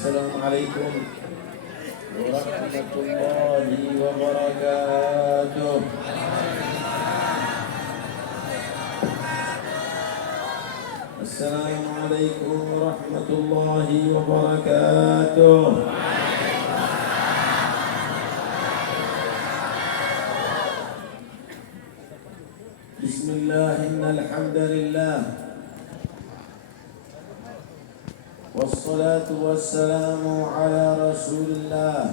Assalamualaikum warahmatullahi wabarakatuh. Assalamualaikum warahmatullahi wabarakatuh. Bismillah, innal hamdalillah, wassalatu wassalamu ala rasulillah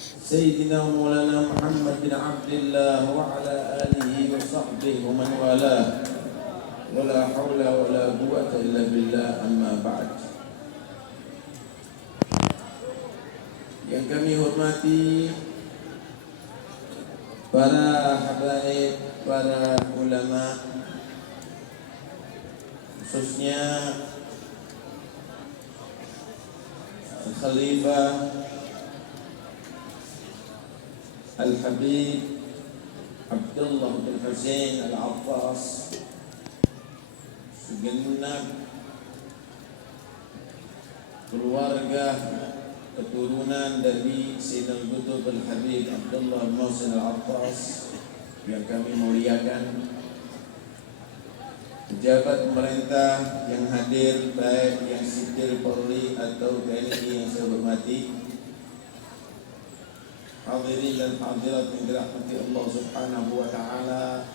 Sayyidina Maulana Muhammad bin Abdillah wa ala alihi wa sahbihi wa man wala wa la hawla wa la quwwata illa billah, amma ba'd. Yang kami hormati para habaib, para ulama, khususnya Khalifah Al-Habib Abdullah bin Husain Al-Abbas, segenap keluarga keturunan dari Sayyidina Qutb Al-Habib Abdullah bin Husain Al-Abbas yang kami muliakan, pejabat pemerintah yang hadir, baik yang sipil, Polri atau TNI yang saya hormati, hadirin dan hadirat yang dirahmati Allah Subhanahu wa taala.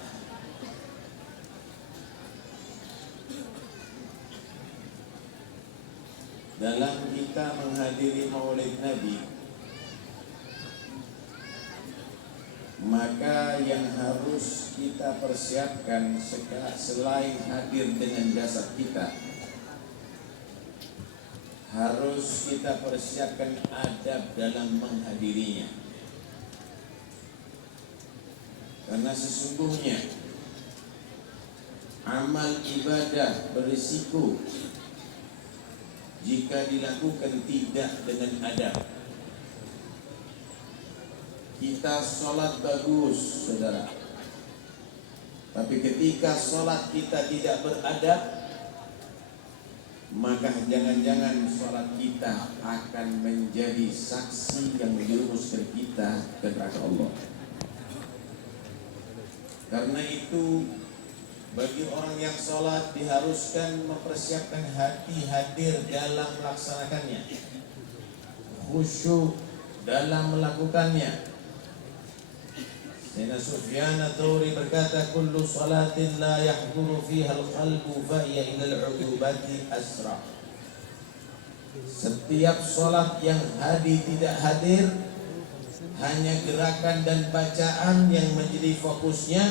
Dalam kita menghadiri Maulid Nabi, maka yang harus kita persiapkan selain hadir dengan jasad kita, harus kita persiapkan adab dalam menghadirinya. Karena sesungguhnya amal ibadah berisiko jika dilakukan tidak dengan adab. Kita sholat bagus, saudara, tapi ketika sholat kita tidak beradab, maka jangan-jangan sholat kita akan menjadi saksi yang menjerumuskan kita ke neraka Allah. Karena itu, bagi orang yang sholat diharuskan mempersiapkan hati hadir dalam melaksanakannya, khusyuk dalam melakukannya. Sayyidina Sufyan Ats-Tsauri berkata, kullu salatin la yahduru fiha al-qalbu fa hiya ila al-'udubati asra. Setiap salat yang tidak hadir, hanya gerakan dan bacaan yang menjadi fokusnya,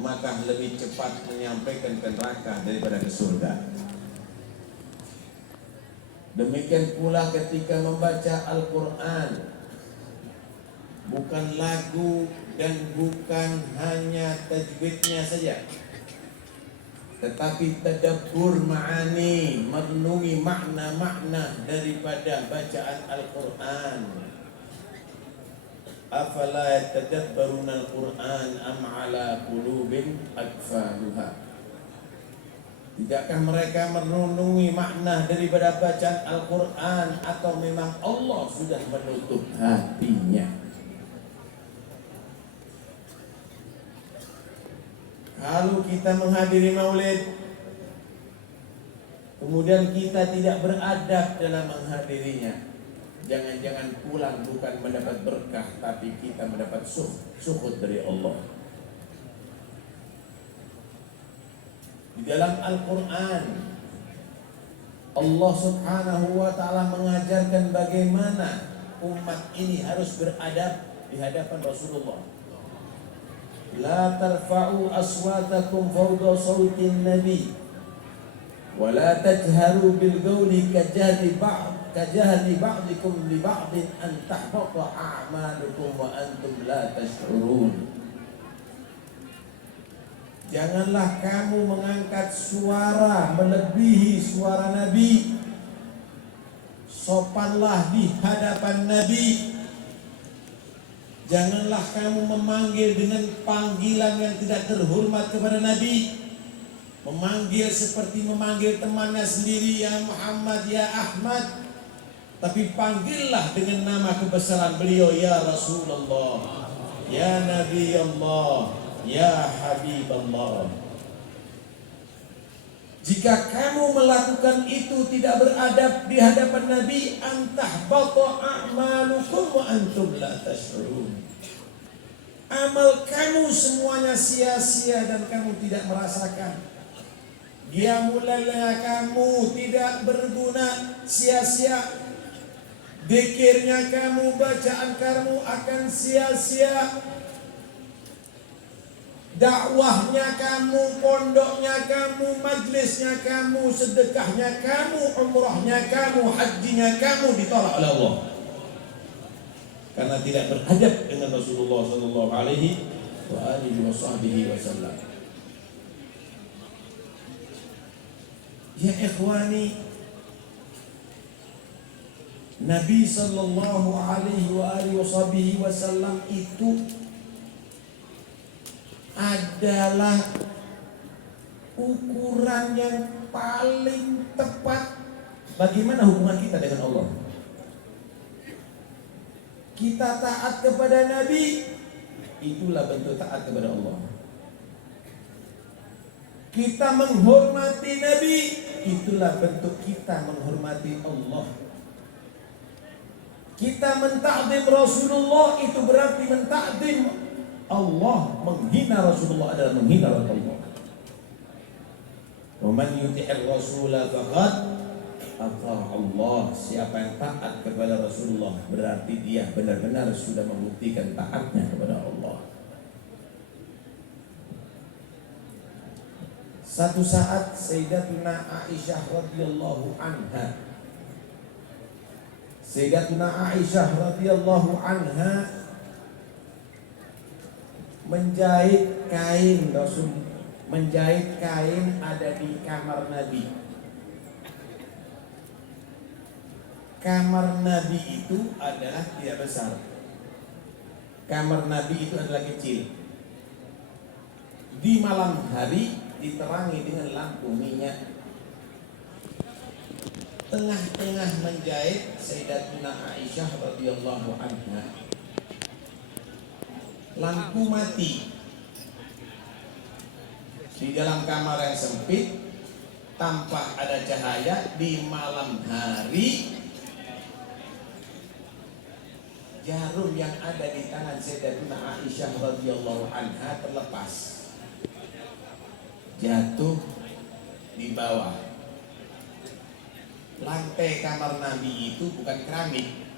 maka lebih cepat menyampaikan ke neraka daripada ke surga. Demikian pula ketika membaca Al-Quran, bukan lagu dan bukan hanya tajwidnya saja, tetapi tadabbur ma'ani, merenungi makna-makna daripada bacaan Al-Quran. Afala yatadabbaruna al-Quran am ala qulubin akfaluha. Tidakkah mereka merenungi makna daripada bacaan Al-Quran, atau memang Allah sudah menutup hatinya? Kalau kita menghadiri maulid, kemudian kita tidak beradab dalam menghadirinya, jangan-jangan pulang bukan mendapat berkah, tapi kita mendapat suhud dari Allah. Di dalam Al-Quran, Allah Subhanahu wa ta'ala mengajarkan bagaimana umat ini harus beradab di hadapan Rasulullah. La tarfa'u aswatakum fawqa sawtin nabi wa la tajharu bil qawli kajahri ba'dikum li ba'din an tahbata a'malukum wa antum la tash'urun. Janganlah kamu mengangkat suara melebihi suara Nabi. Sopanlah di hadapan Nabi. Janganlah kamu memanggil dengan panggilan yang tidak terhormat kepada Nabi. Memanggil seperti memanggil temannya sendiri, ya Muhammad, ya Ahmad. Tapi panggillah dengan nama kebesaran beliau, ya Rasulullah, ya Nabi Allah, ya Habib Allah. Jika kamu melakukan itu tidak beradab di hadapan Nabi, antahbata a'malukum wa antum la tash'urun. Amal kamu semuanya sia-sia dan kamu tidak merasakan. Qiyamulailnya kamu tidak berguna, sia-sia. Zikirnya kamu, bacaan kamu akan sia-sia. Dakwahnya kamu, pondoknya kamu, majlisnya kamu, sedekahnya kamu, umrahnya kamu, hajinya kamu ditolak oleh Allah. Karena tidak beradab dengan Rasulullah sallallahu alaihi wasallam. Ya ikhwani, Nabi sallallahu alaihi wasallam itu adalah ukuran yang paling tepat bagaimana hubungan kita dengan Allah. Kita taat kepada Nabi, itulah bentuk taat kepada Allah. Kita menghormati Nabi, itulah bentuk kita menghormati Allah. Kita mentakdim Rasulullah, itu berarti mentakdim Allah. Menghina Rasulullah adalah menghina Allah. Wa man yuti'ir rasula faqad ata Allah. Siapa yang taat kepada Rasulullah berarti dia benar-benar sudah membuktikan taatnya kepada Allah. Satu saat Sayyidatuna Aisyah radhiyallahu anha, menjahit kain ada di kamar Nabi. Kamar Nabi itu adalah tidak besar. Kamar Nabi itu adalah kecil. Di malam hari diterangi dengan lampu minyak. Tengah-tengah menjahit Sayyidatuna Aisyah radhiyallahu anha, lampu mati. Di dalam kamar yang sempit tanpa ada cahaya di malam hari, jarum yang ada di tangan Sayyidatuna Aisyah radhiyallahu anha terlepas, jatuh di bawah. Lantai kamar Nabi itu bukan keramik.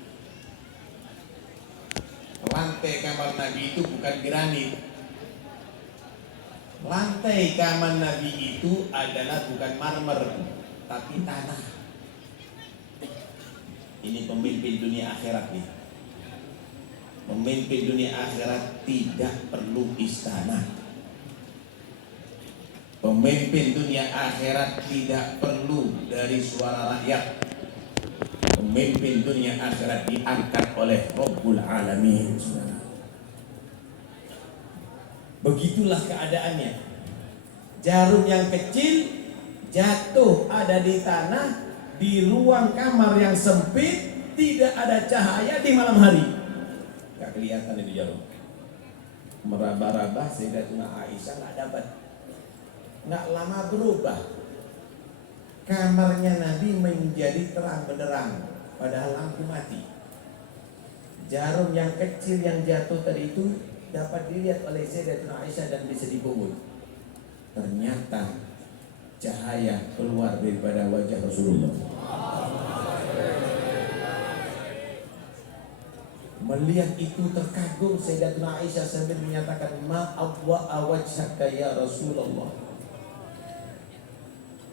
Lantai kamar Nabi itu bukan granit. Lantai kamar Nabi itu adalah bukan marmer, tapi tanah. Ini pemimpin dunia akhirat nih. Pemimpin dunia akhirat tidak perlu istana. Pemimpin dunia akhirat tidak perlu dari suara rakyat. Pemimpin dunia akhirat diangkat oleh Rabbul Alamin. Begitulah keadaannya. Jarum yang kecil jatuh ada di tanah, di ruang kamar yang sempit, tidak ada cahaya di malam hari. Gak kelihatan itu jarum. Meraba-raba Sayyidatuna Aisyah gak dapat. Nggak lama berubah, kamarnya Nabi menjadi terang benderang, padahal lampu mati. Jarum yang kecil yang jatuh tadi itu dapat dilihat oleh Sayyidatuna Aisyah dan bisa dipungut. Ternyata cahaya keluar daripada wajah Rasulullah. Melihat itu terkagum Sayyidatuna Aisyah sambil menyatakan, ma awwa'a wajhaka ya Rasulullah.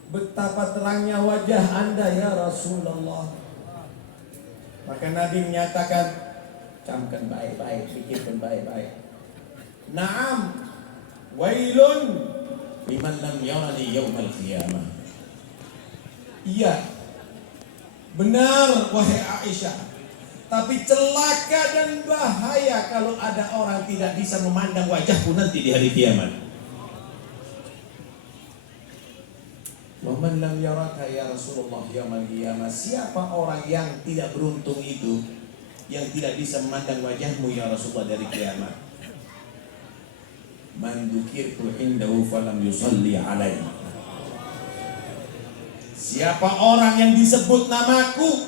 Betapa terangnya wajah Anda ya Rasulullah. Maka Nabi menyatakan, camkan baik-baik, pikirkan baik-baik. Naam, wailun liman lam yarani yaumal qiyamah. Iya, benar wahai Aisyah. Tapi celaka dan bahaya kalau ada orang tidak bisa memandang wajahku nanti di hari kiamat. "Waman lam yaraka ya Rasulullah yaumil qiyamah." Siapa orang yang tidak beruntung itu, yang tidak bisa memandang wajahmu ya Rasulullah dari kiamat? "Man dzukirtu indahu falam yusalli alaihi." Siapa orang yang disebut namaku,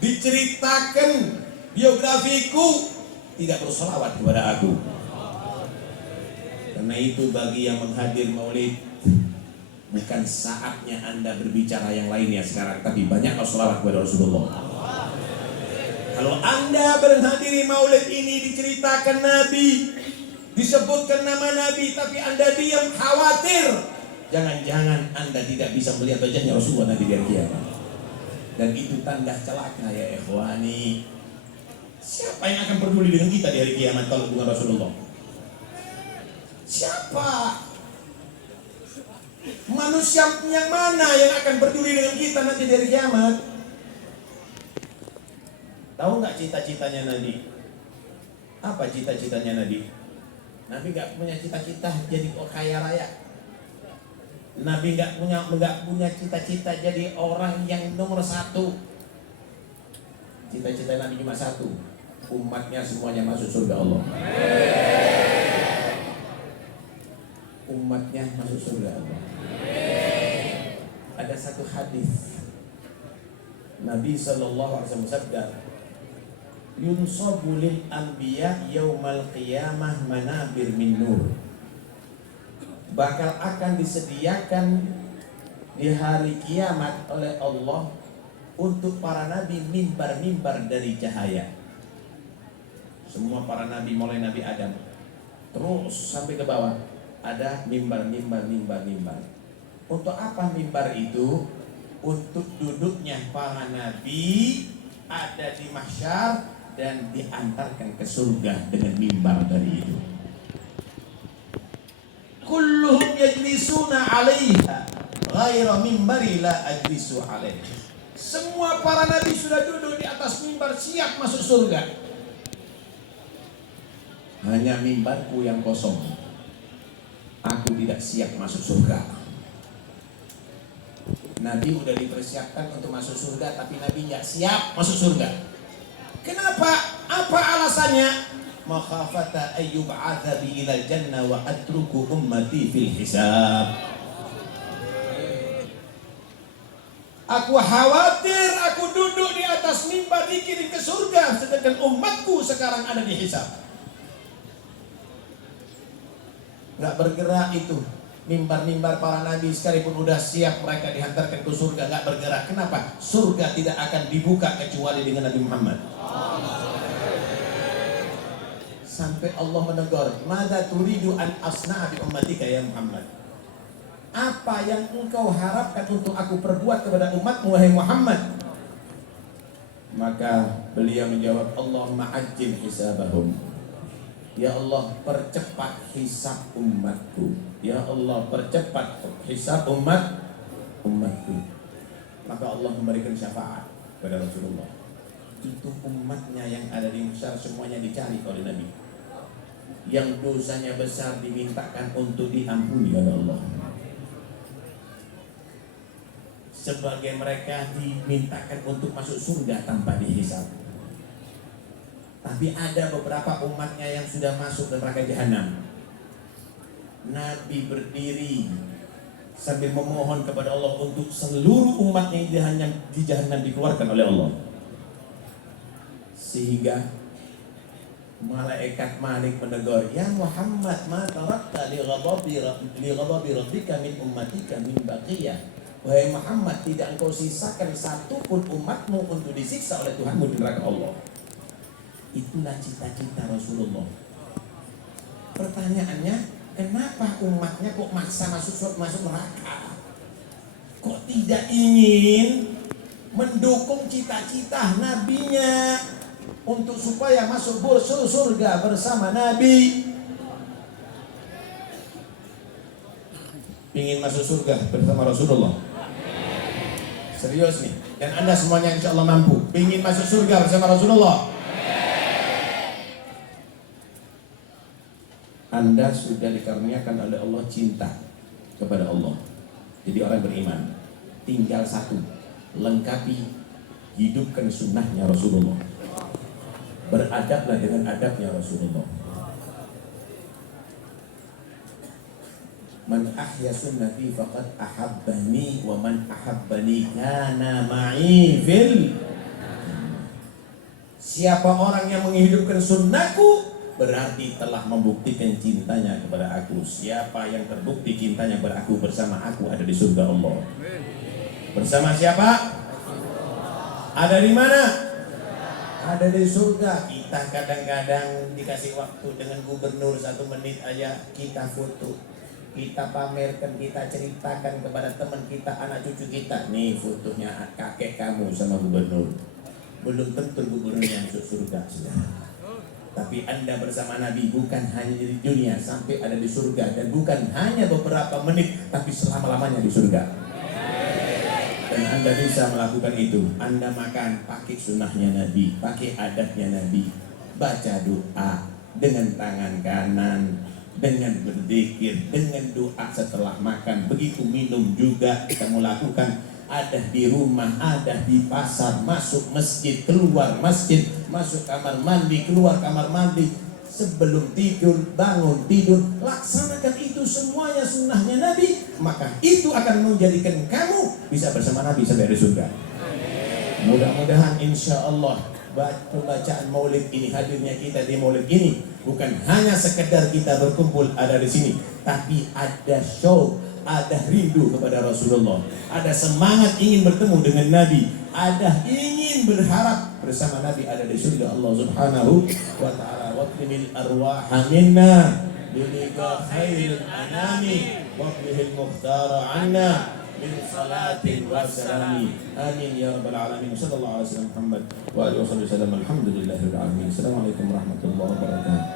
diceritakan biografiku, tidak bersolawat kepada aku. Karena itu bagi yang menghadir maulid, bukan saatnya Anda berbicara yang lainnya sekarang, tapi banyak bersolawat kepada Rasulullah. Kalau Anda menghadiri maulid ini, diceritakan Nabi, disebutkan nama Nabi, tapi Anda diam, khawatir jangan-jangan Anda tidak bisa melihat wajahnya Rasulullah nanti di hari kiamat. Dan itu tanda celaka ya ikhwani. Siapa yang akan peduli dengan kita di hari kiamat kalau bukan Rasulullah? Siapa? Manusia yang mana yang akan peduli dengan kita nanti di hari kiamat? Tahu nggak cita-citanya Nabi? Apa cita-citanya Nabi? Nabi nggak punya cita-cita jadi kaya raya. Nabi nggak punya cita-cita jadi orang yang nomor satu. Cita-cita Nabi cuma satu, umatnya semuanya masuk surga Allah. Umatnya masuk surga Allah. Ada satu hadis Nabi SAW bersabda, "Yunsabu lil anbiya yaumal qiyamah manabir min nur." Bakal akan disediakan di hari kiamat oleh Allah untuk para nabi mimbar-mimbar dari cahaya. Semua para nabi mulai Nabi Adam terus sampai ke bawah ada mimbar. Untuk apa mimbar itu? Untuk duduknya para nabi ada di mahsyar dan diantarkan ke surga dengan mimbar dari itu. Kulluhum yajlisuna 'alaiha ghaira mimbari la ajlisu 'alaihi. Semua para nabi sudah duduk di atas mimbar siap masuk surga. Hanya mimbarku yang kosong. Aku tidak siap masuk surga. Nabi udah dipersiapkan untuk masuk surga, tapi Nabi tidak siap masuk surga. Kenapa? Apa alasannya? Makhafata ayyub'atha bi ilal jannah wa atruku ummati fil hisab. Aku khawatir aku duduk di atas mimbar dikirim ke surga, sedangkan umatku sekarang ada di hisab. Gak bergerak itu mimbar-mimbar para nabi, sekalipun udah siap mereka dihantarkan ke surga, gak bergerak. Kenapa? Surga tidak akan dibuka kecuali dengan Nabi Muhammad. Sampai Allah menegur, "Madza turidu an asna'a bi ummatika ya Muhammad?" Apa yang engkau harapkan untuk aku perbuat kepada umatmu wahai Muhammad? Maka beliau menjawab, "Allahumma ajil hisabahum." Ya Allah, percepat hisab umatku. Ya Allah, percepat hisab umatku. Maka Allah memberikan syafaat kepada Rasulullah. Itu umatnya yang ada di mahsyar semuanya dicari oleh Nabi. Yang dosanya besar dimintakan untuk diampuni oleh Allah. Sebagai mereka dimintakan untuk masuk surga tanpa dihisab. Tapi ada beberapa umatnya yang sudah masuk ke neraka jahanam. Nabi berdiri sambil memohon kepada Allah untuk seluruh umatnya yang di jahanam dikeluarkan oleh Allah. Sehingga malaikat Malik menegur, "Ya Muhammad, ma tarakta li ghadabi rabbika min ummatika min baqiyah." Wahai Muhammad, tidak engkau sisakan satu pun umatmu untuk disiksa oleh Tuhanmu di neraka Allah. Itulah cita-cita Rasulullah. Pertanyaannya, kenapa umatnya kok maksa masuk neraka? Kok tidak ingin mendukung cita-cita nabinya untuk supaya masuk surga bersama Nabi? Ingin masuk surga bersama Rasulullah? Serius nih. Dan Anda semuanya insya Allah mampu. Ingin masuk surga bersama Rasulullah? Anda sudah dikaruniakan oleh Allah cinta kepada Allah. Jadi orang beriman. tinggal satu, lengkapi, hidupkan sunnahnya Rasulullah. Beradablah dengan adabnya Rasulullah. Man ahya sunnati faqad ahabbani wa man ahabbani kana ma'i fil. Siapa orang yang menghidupkan sunnahku berarti telah membuktikan cintanya kepada aku. Siapa yang terbukti cintanya kepada aku, bersama aku ada di surga Allah. Bersama siapa? Ada di mana? Ada di surga. Kita kadang-kadang dikasih waktu dengan gubernur 1 menit aja, kita foto, kita pamerkan, kita ceritakan kepada teman kita, anak cucu kita, nih fotonya kakek kamu sama gubernur. Belum tentu gubernurnya masuk surga, saudara. Tapi Anda bersama Nabi bukan hanya di dunia, sampai ada di surga. Dan bukan hanya beberapa menit, tapi selama-lamanya di surga. Dan Anda bisa melakukan itu. Anda makan pakai sunnahnya Nabi, pakai adatnya Nabi, baca doa dengan tangan kanan, dengan berzikir, dengan doa setelah makan. Begitu minum juga kita mau lakukan. Ada di rumah, ada di pasar, masuk masjid, keluar masjid, masuk kamar mandi, keluar kamar mandi, sebelum tidur, bangun tidur, laksanakan itu semuanya sunnahnya Nabi, maka itu akan menjadikan kamu bisa bersama Nabi sampai di surga. Mudah-mudahan insya Allah pembacaan maulid ini, hadirnya kita di maulid ini bukan hanya sekedar kita berkumpul ada di sini, tapi ada show, ada rindu kepada Rasulullah, ada semangat ingin bertemu dengan Nabi, ada ingin berharap bersama Nabi ada di surga Allah Subhanahu wa ta'ala. Waqtimil arwaha minna bilika khairil anami waqlihil mukhtara anna min salatin wa salami. Amin ya rabbal alamin. Sallallahu alaihi wasallam Muhammad wa alihi wasallam. Alhamdulillahirabbil alamin. Assalamualaikum warahmatullahi wabarakatuh.